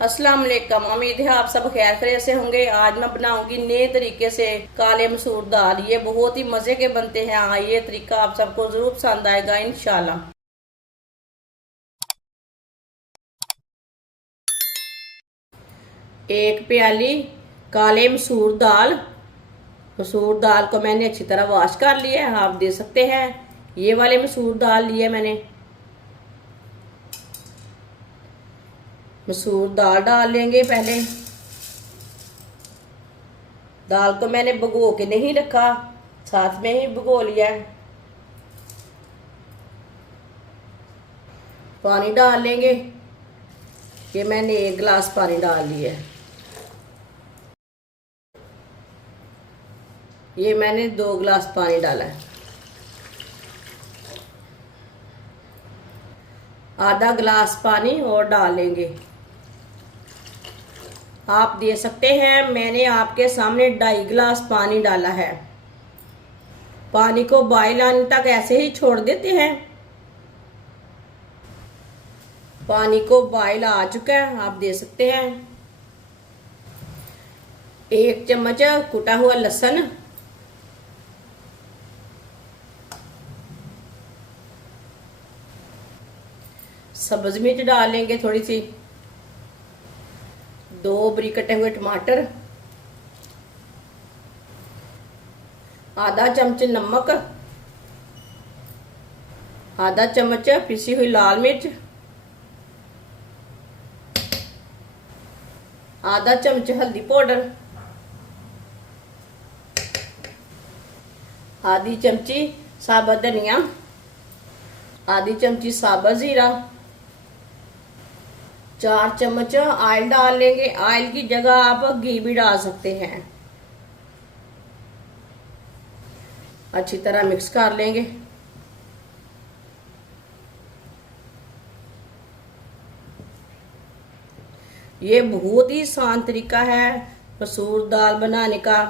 अस्सलाम वालेकुम। उम्मीद है आप सब खैर खैरियत से होंगे। आज मैं बनाऊंगी नए तरीके से काले मसूर दाल। ये बहुत ही मजे के बनते हैं। हाँ, ये तरीका आप सबको जरूर पसंद आएगा इंशाल्लाह। एक प्याली काले मसूर दाल। मसूर दाल को मैंने अच्छी तरह वॉश कर लिया है, आप दे सकते हैं। ये वाले मसूर दाल लिए मैंने। मसूर दाल डाल लेंगे पहले। दाल को मैंने भिगो के नहीं रखा, साथ में ही भिगो लिया है। पानी डाल लेंगे। ये मैंने 1 गिलास पानी डाल लिया है। ये मैंने 2 गिलास पानी डाला है। आधा गिलास पानी और डाल लेंगे। आप दे सकते हैं, मैंने आपके सामने 2.5 गिलास पानी डाला है। पानी को बॉयल आने तक ऐसे ही छोड़ देते हैं। पानी को बॉयल आ चुका है, आप दे सकते हैं। 1 चम्मच कुटा हुआ लहसुन, सब्ज मिर्च डाल लेंगे थोड़ी सी, 2 बारीक कटे हुए टमाटर, आधा चम्मच नमक, आधा चम्मच पिसी हुई लाल मिर्च, आधा चम्मच हल्दी पाउडर, आधी चमची साबुत धनिया, आधी चमची साबुत जीरा, 4 चम्मच ऑयल डाल लेंगे। ऑयल की जगह आप घी भी डाल सकते हैं। अच्छी तरह मिक्स कर लेंगे। ये बहुत ही आसान तरीका है मसूर दाल बनाने का।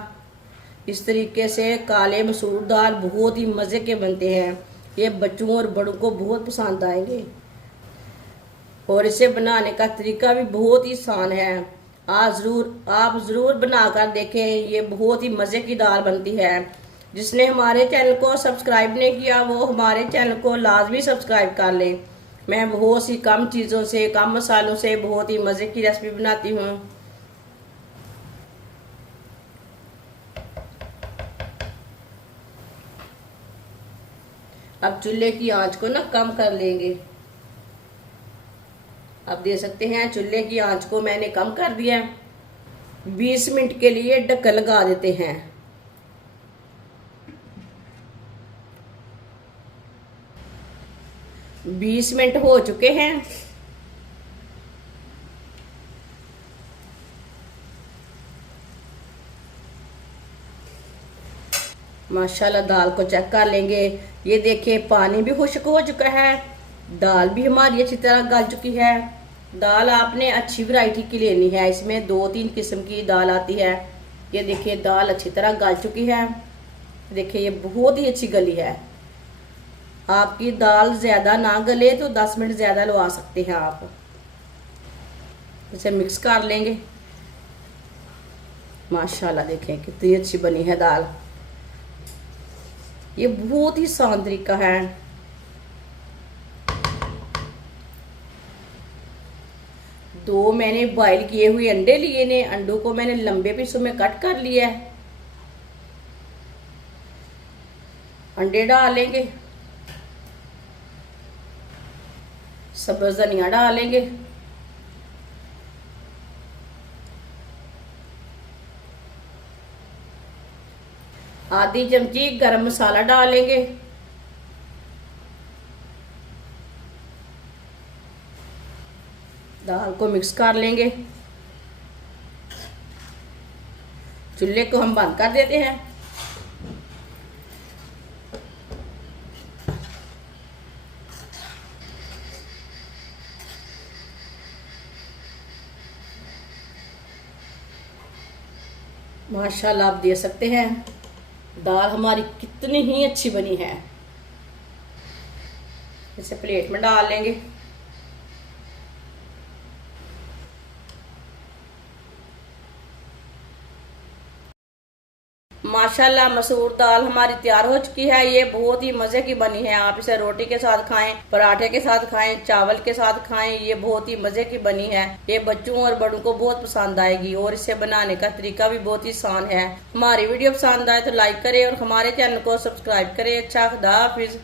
इस तरीके से काले मसूर दाल बहुत ही मज़े के बनते हैं। ये बच्चों और बड़ों को बहुत पसंद आएंगे और इसे बनाने का तरीका भी बहुत ही आसान है। आप ज़रूर बनाकर देखें। ये बहुत ही मज़े की दाल बनती है। जिसने हमारे चैनल को सब्सक्राइब नहीं किया वो हमारे चैनल को लाजमी सब्सक्राइब कर लें। मैं बहुत सी कम चीज़ों से, कम मसालों से बहुत ही मज़े की रेसिपी बनाती हूँ। अब चूल्हे की आंच को ना कम कर लेंगे। आप दे सकते हैं, चूल्हे की आंच को मैंने कम कर दिया है। 20 मिनट के लिए ढक्कन लगा देते हैं। 20 मिनट हो चुके हैं। माशाल्लाह दाल को चेक कर लेंगे। ये देखिए पानी भी खुश्क हो चुका है, दाल भी हमारी अच्छी तरह गल चुकी है। दाल आपने अच्छी वैरायटी की लेनी है, इसमें 2-3 किस्म की दाल आती है। ये देखिए दाल अच्छी तरह गल चुकी है। देखिए ये बहुत ही अच्छी गली है। आपकी दाल ज़्यादा ना गले तो 10 मिनट ज़्यादा लगा सकते हैं आप। इसे मिक्स कर लेंगे। माशाल्लाह देखें कितनी अच्छी बनी है दाल। ये बहुत ही आसान तरीका है। दो मैंने बॉईल किए हुए अंडे लिए ने, अंडों को मैंने लंबे पीसों में कट कर लिया है। अंडे डाल लेंगे, सब्ज धनिया डालेंगे, आधी चमची गरम मसाला डालेंगे, दाल को मिक्स कर लेंगे। चूल्हे को हम बंद कर देते हैं। माशाल्लाह आप दे सकते हैं, दाल हमारी कितनी ही अच्छी बनी है। इसे प्लेट में डाल लेंगे। माशाल्लाह मसूर दाल हमारी तैयार हो चुकी है। ये बहुत ही मजे की बनी है। आप इसे रोटी के साथ खाएं, पराठे के साथ खाएं, चावल के साथ खाएं। ये बहुत ही मजे की बनी है। ये बच्चों और बड़ों को बहुत पसंद आएगी और इसे बनाने का तरीका भी बहुत ही आसान है। हमारी वीडियो पसंद आए तो लाइक करें और हमारे चैनल को सब्सक्राइब करें। अच्छा, खुदा हाफिज।